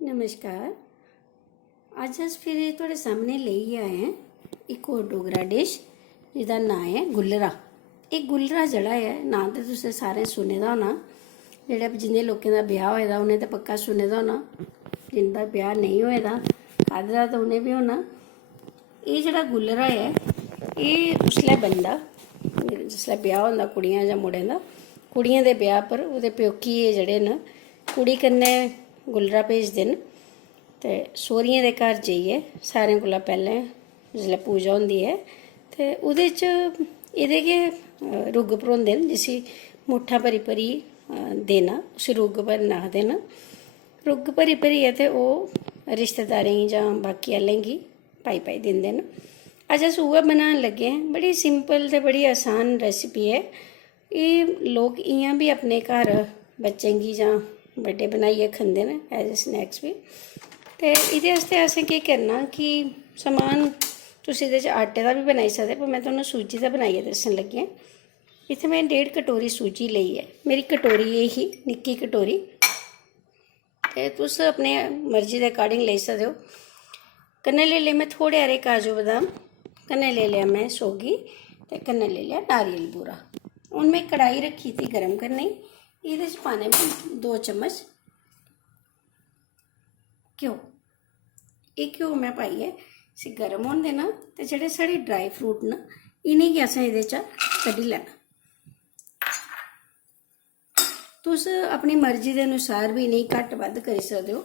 नमस्कार। ਅੱਜ ਅਸੀਂ ਫਿਰ ਤੁਹਾਡੇ ਸਾਹਮਣੇ ਲਈ ਆਏ ਹਾਂ ਇੱਕ ਹੋਰ ਡੋਗਰਾ ਡਿਸ਼ ਜਿਹਦਾ ਨਾਂ ਹੈ ਗੁੱਲਰਾ। ਇਹ ਗੁੱਲਰਾ ਜਿਹੜਾ ਹੈ ਨਾਂ ਤੇ ਤੁਸੀਂ ਸਾਰੇ ਸੁਣੇ ਦਾ ਹੋਣਾ। ਜਿਹੜੇ ਜਿੰਨੇ ਲੋਕਾਂ ਦਾ ਵਿਆਹ ਹੋਏਦਾ ਉਹਨੇ ਤਾਂ ਪੱਕਾ ਸੁਣੇ ਦਾ ਹੋਣਾ, ਜਿੰਦਾ ਵਿਆਹ ਨਹੀਂ ਹੋਏਦਾ ਖਾਦਾ ਤਾਂ ਉਹਨੇ ਵੀ होना। ਇਹ ਜਿਹੜਾ ਗੁੱਲਰਾ है ਇਹ उसलै बनदा जिसलै ब्याह होंदा कुड़ियां जां मुड़ें दा। कुड़ियां दे ब्याह पर ओह्दे प्योकिये जेह्ड़े न कुड़ी कन्नै गुल्लरा भेजदे न ते सौह्रियें दे घर जाइयै सारें कोला पैह्लें जिसलै पूजा होंदी ऐ ते ओह्दे च एह्दे गै रुग्ग भरोंदे न, जिसी मुट्ठा भरी भरी देना, उसी रुग्ग भरना आखदे न। रुग्ग भरी भरियै ते ओह् रिश्तेदारें गी जां बाकी आह्लें गी पाई पाई दिंदे न। अज्ज अस उ'ऐ बनान लगे हैं। बड़ी सिंपल ते बड़ी आसान रेसिपी है। एह् लोग इ'यां भी अपने घर बच्चें गी जां बड्डे बनाइयै खंदे न एज ए स्नैक्स भी। ते एह्दे आस्तै असें केह् करना कि समान तुस एह्दे च आटे दा बी बनाई सकदे, पर मैं तुहानूं सूजी दा बनाइयै दस्सन लगी आं। इत्थै मैं 1.5 कटोरी सूजी लेई ऐ। मेरी कटोरी एह् ही, निक्की कटोरी, ते तुस अपने मर्जी दे अकार्डिंग लेई सकदे हो। कन्नै लेई ले मैं थोड़े हारे काजू बदाम, कन्नै ले लिया मैं सौगी ते कन्नै ले लिया नारियल बूरा। हून मैं कढ़ाई रखी थी गर्म करने, एह्दे च पाने में 2 चम्मच घ्यो। एह् घ्यो मैं पाइयै इसी गर्म होन देना ते जेह्ड़े साढ़े ड्राई फ्रूट न इ'नें गी असें एह्दे चा कड्ढी लैना। तुस अपनी मर्जी दे अनुसार भी इ'नें गी घट्ट बद्ध करी सकदे हो,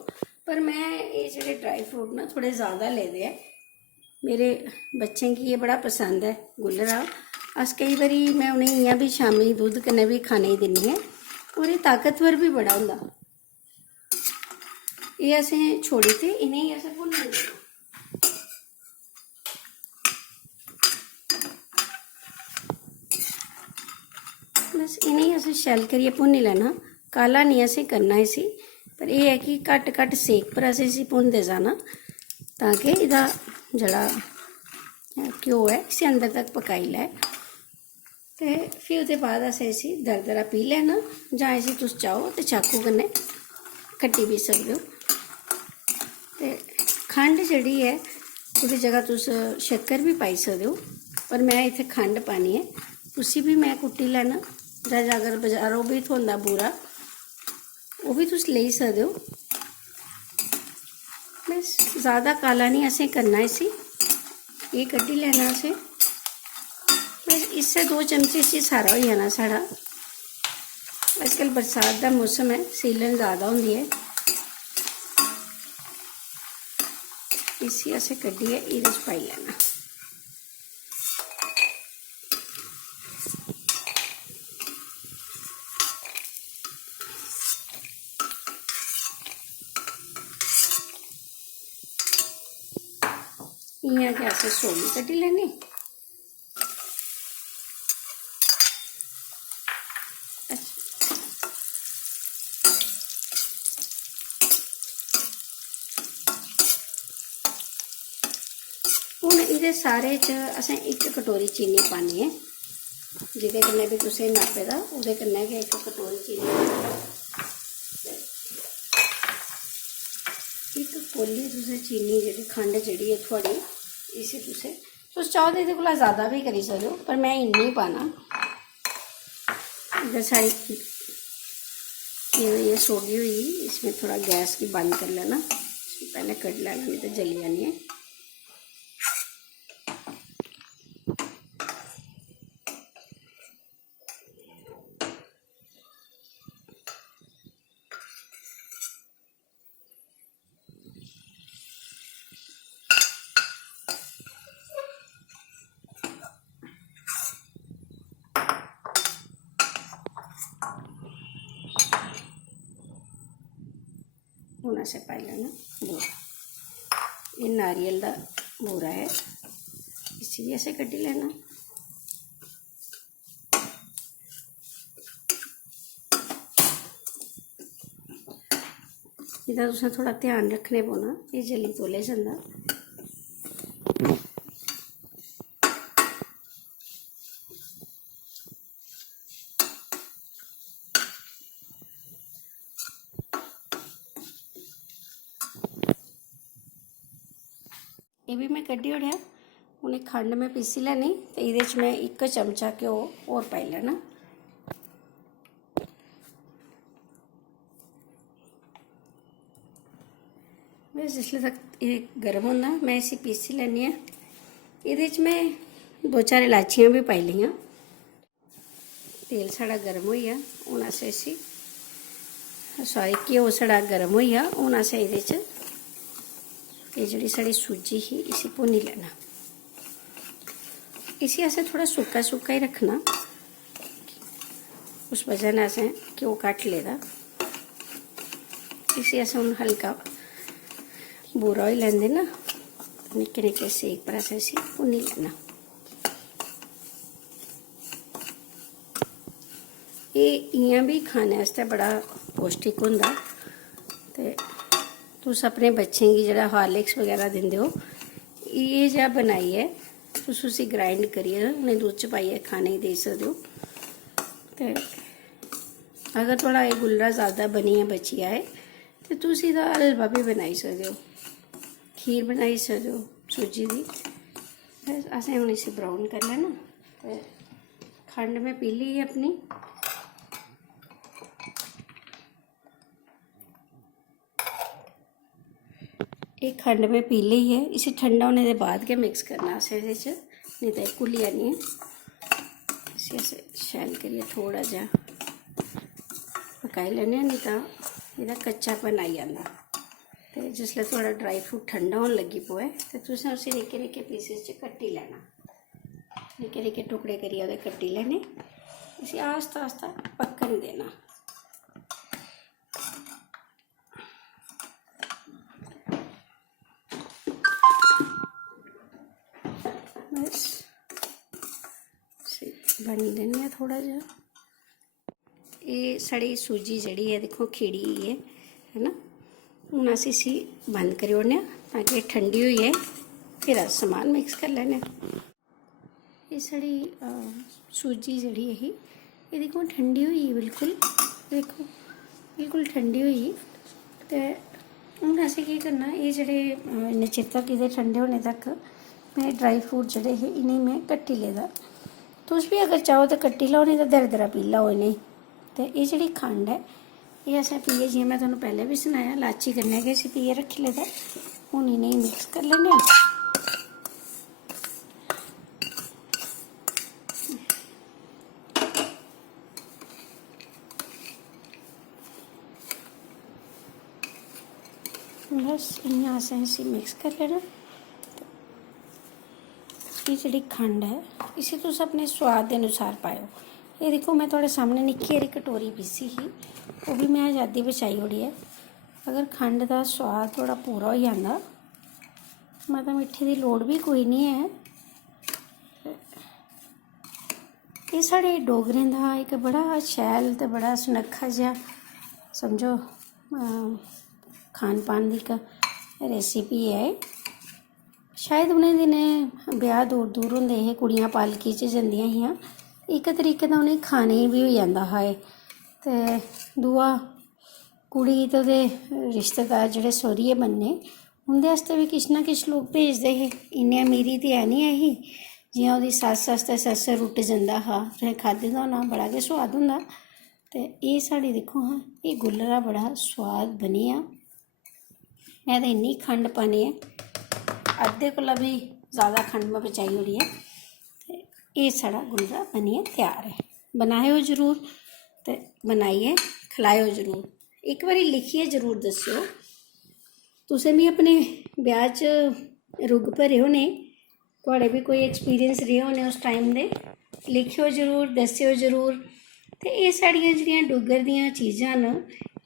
पर मैं एह् जेह्ड़े ड्राई फ्रूट न थोड़े ज़्यादा लेदे ऐ। मेरे बच्चें गी एह् बड़ा पसंद है गुल्लरा। अस कई बारी मैं उ'नेंगी इ'यां भी शामीं दुद्ध कन्नै भी खाने गी दिन्नी आं, और एह् ताकतवर भी बड़ा होंदा। एह् असें छोड़ी ते इ'नेंगी असें भुन्नी देना। बस इ'नेंगी असें शैल करियै भुन्नी लैना। काला नहीं असें करना इसी, पर एह् है कि घट्ट घट्ट सेक पर असें इसी भुनदे जाना ताकि एह्दा जेह्ड़ा घ्यो ऐ इसी अंदर तक पकाई लै। ते फ्ही ओह्दे बाद असें इसी दरदरा पी लैना, जां इसी तुस चाहो ते चाकू कन्नै कट्टी बी सकदे हो। ते खंड जेह्ड़ी ऐ ओह्दी जगह तुस शक्कर भी पाई सकदे हो, पर मैं इत्थै खंड पानी ऐ। उसी भी मैं कुट्टी लैना, जां अगर बजारों भी थ्होंदा बूरा ओह् भी तुस लेई सकदे हो। बस ज़्यादा काला नहीं असें करना इसी। एह् कड्ढी लैना असें। बस इससे 2 चमचे इसी सारा हो जाना साढ़ा। अजकल बरसात का मौसम है, सीलन ज़्यादा होंदी है। इसी असें कड्ढियै एह्दे च पाई लैना। इ'यां गै असें सौगी कड्ढी लैनी। हून एह्दे सारे च असें 1 कटोरी चीनी पानी है, जेह्दे कन्नै भी तुसें नापे दा ओह्दे कन्नै गै 1 कटोरी चीनी। 1 कौली तुसें चीनी जेह्ड़ी खंड जेह्ड़ी है थुआढ़ी, इसी तुस चाहो तो एह्दे कोला ज़्यादा भी करी सकदे हो, पर मैं इन्नी पाना। इधर सारी ये सोगी हुई, इसमें थोड़ा गैस की बंद कर लेना, पहले कट लेना नहीं तो जली जानी है। हूँ असें पाई लैना बूरा। ये नारियल का बूरा है, इसी भी असें कड्ढी लैना। एह्दा तुसें थोड़ा ध्यान रखने पौना, एह् जली तौले जंदा। ये भी मैं कड्ढी ओढ़िया। हुण खंड मैं पीसी लैनी तो ये मैं 1 चमचा घ्यो और पाई लेना। बस जिसले तक ये गर्म होंदा मैं इसी पीसी लैनी है। ये मैं 2-4 इलाचियाँ भी पाई लियाँ। तेल साड़ा गर्म हो गया, हुण असें इसी सॉरी घ्यो साड़ा गर्म हो गया। हुण असें ये जिहड़ी साड़ी सूजी ही इसी भुन्नी लेना। इसी असें थोड़ा सुक्का सुक्का ही रखना, उस वजह ने असें घ्यो घट्ट लेदा। इसी असें हुण हल्का बूरा ही लैंदे ना, निक्के निक्के सेक पर असें इसी भुन्नी लेना। ये इ'यां भी खाने आस्तै बड़ा पौष्टिक होंदा। ते तुस अपने बच्चें गी जेह्ड़ा हार्लिक्स वगैरह दिंदे हो, ये जेहा बनाइयै तुस उसी ग्राइंड करियै उ'नें दुद्ध च पाइयै खाने गी देई सकदे हो। ते अगर थोड़ा एह् गुल्लरा ज़्यादा बनियै बची जाए ते तुस एह्दा हलवा भी बनाई सकदे हो, खीर बनाई सकदे हो सूजी दी। असें हुण इसी ब्राउन कर लैना। ते खंड में पी ली है अपनी। एक खंड में पी ली है, इसे ठंडा होने के बाद के मिक्स करना असें इहदे च, नहीं तो घुली जानी है। इसी असें शैल करियै थोड़ा जा पकाई लैने, नहीं तो एह्दा कच्चापन आई जांदा। ते जिसलै थोड़ा ड्राई फ्रूट ठंडा होन लगी पोए ते तुसें उसी निक्के निक्के पीसेस च कट्टी लैना, निक्के निक्के टुकड़े करियै ओह्दे कट्टी लैने। इसी आस्ता आस्ता पक्कन देना। बस बन देने थोड़ा जा। ये साड़ी सूजी जड़ी है देखो खिड़ी है ना। हुण अस इसी बंद करी ओड़ने ताकि ठंडी हुई है, फिर अस समान मिक्स कर लैने। ये साड़ी सूजी जड़ी है ये देखो ठंडी हुई है बिल्कुल, देखो बिल्कुल ठंडी हुई। तो हुण असें केह् करना, ये जेह्ड़े इन्ने चिर तक इहदे ठंडे होने तक में ड्राई फ्रूट जेह्ड़े हे इ'नें मैं कट्टी लेदा। तुस भी अगर चाहो तो कट्टी लैओ, नहीं तो दरदरा पी लैओ इ'नें। ते ये जेह्ड़ी खंड है ये असें पीइयै, जि'यां मैं तुहानूं पैह्लें भी सनाया, लाची कन्नै गै इसी पीइयै रक्खी लेदा। हुण इ'नेंगी मिक्स कर लैन्ने आं। बस इ'यां असें इसी मिक्स कर लैना। ये जेह्ड़ी खंड है इसी तुस अपने स्वाद के अनुसार पाओ। ये देखो मैं थोड़े सामने निक्की हारी कटोरी पीसी ही, वो भी मैं आज़ादी बचाई ओड़ी है। अगर खंड का स्वाद थोड़ा पूरा हो जाता, मतलब मिट्ठे की लोड़ भी कोई नहीं है। ये साढ़े डोगरें का एक बड़ा शैल तो बड़ा सुनक्खा जिहा समझो खान पान की एक रेसिपी है। शायद उ'नें दिनें ब्याह दूर दूर होंदे हे, कुड़ियां पालकी च जंदियां हियां, एक तरीके दा उ'नें खाने भी हो जांदा हा। ते दूआ कुड़ी ते ओह्दे रिश्तेदार जेह्ड़े सौह्रिये बनने, उं'दे आस्तै भी किश ना किश लोग भेजदे हे। इन्नी अमीरी ते है नहीं ऐ ही, जि'यां ओह्दी सस्स आस्तै सस्स रुट्ट जंदा हा, तुसें खाद्धे दा होना, बड़ा गै सोआद होंदा। ते एह् साढ़ी दिक्खो हां, एह् गुल्लरा बड़ा सोआद बनिया। मैं ते इन्नी खंड पानी है, अद्धे कोला भी ज़्यादा खंड में बचाई ओड़ी है। ते एह् साढ़ा गुल्लरा बनियै त्यार है। बनाओ जरूर ते बनाइए खलाओ जरूर। एक बारी लिखिए जरूर दस्सिओ, तुसें भी अपने ब्याह च रुग भरे होने, थुआढ़े भी कोई एक्सपीरियंस रेह् होने उस टाइम दे, लिखियो जरूर, दस्सिओ जरूर। ते एह् साढ़ियां जेह्ड़ियां डुग्गर दियां चीज़ां न,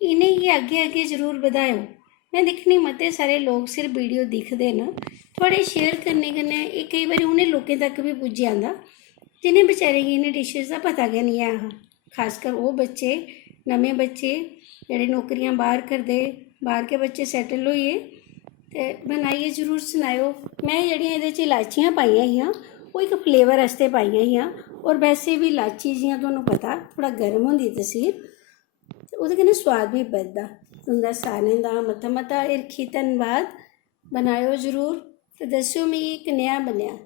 इ'नेंगी अग्गें अग्गें जरूर बधाओ। मैं दिक्खनी मते सारे लोग सिर्फ वीडियो दिखदे न, थोड़े शेयर करने कन्नै एह् केईं बारी उ'नें लोकें तक भी पुज्जी जंदा जिन्हें बेचारे गी इ'नें डिशेस दा पता गै नहीं है। खासकर वो बच्चे, नमें बच्चे जेह्ड़े नौकरियां बाहर करदे, बाहर के बच्चे सैटल होइए, ते बनाइयै जरूर सनाओ। मैं जेह्ड़ियां एह्दे च इलाचियां पाइयां हियां, ओह् एक फ्लेवर आस्तै पाइयां हियां। और वैसे भी इलाची जि'यां तुहानूं पता थोड़ा गर्म होंदी तसीर, ते ओह्दे कन्नै सोआद भी बधदा। तुं'दा सारें दा मता मता हिरखी धन्नवाद। बनाओ जरूर, ਤੇ ਦੱਸਿਓ ਮੈਂ ਕਿੰਨਿਆ ਬਣਿਆ।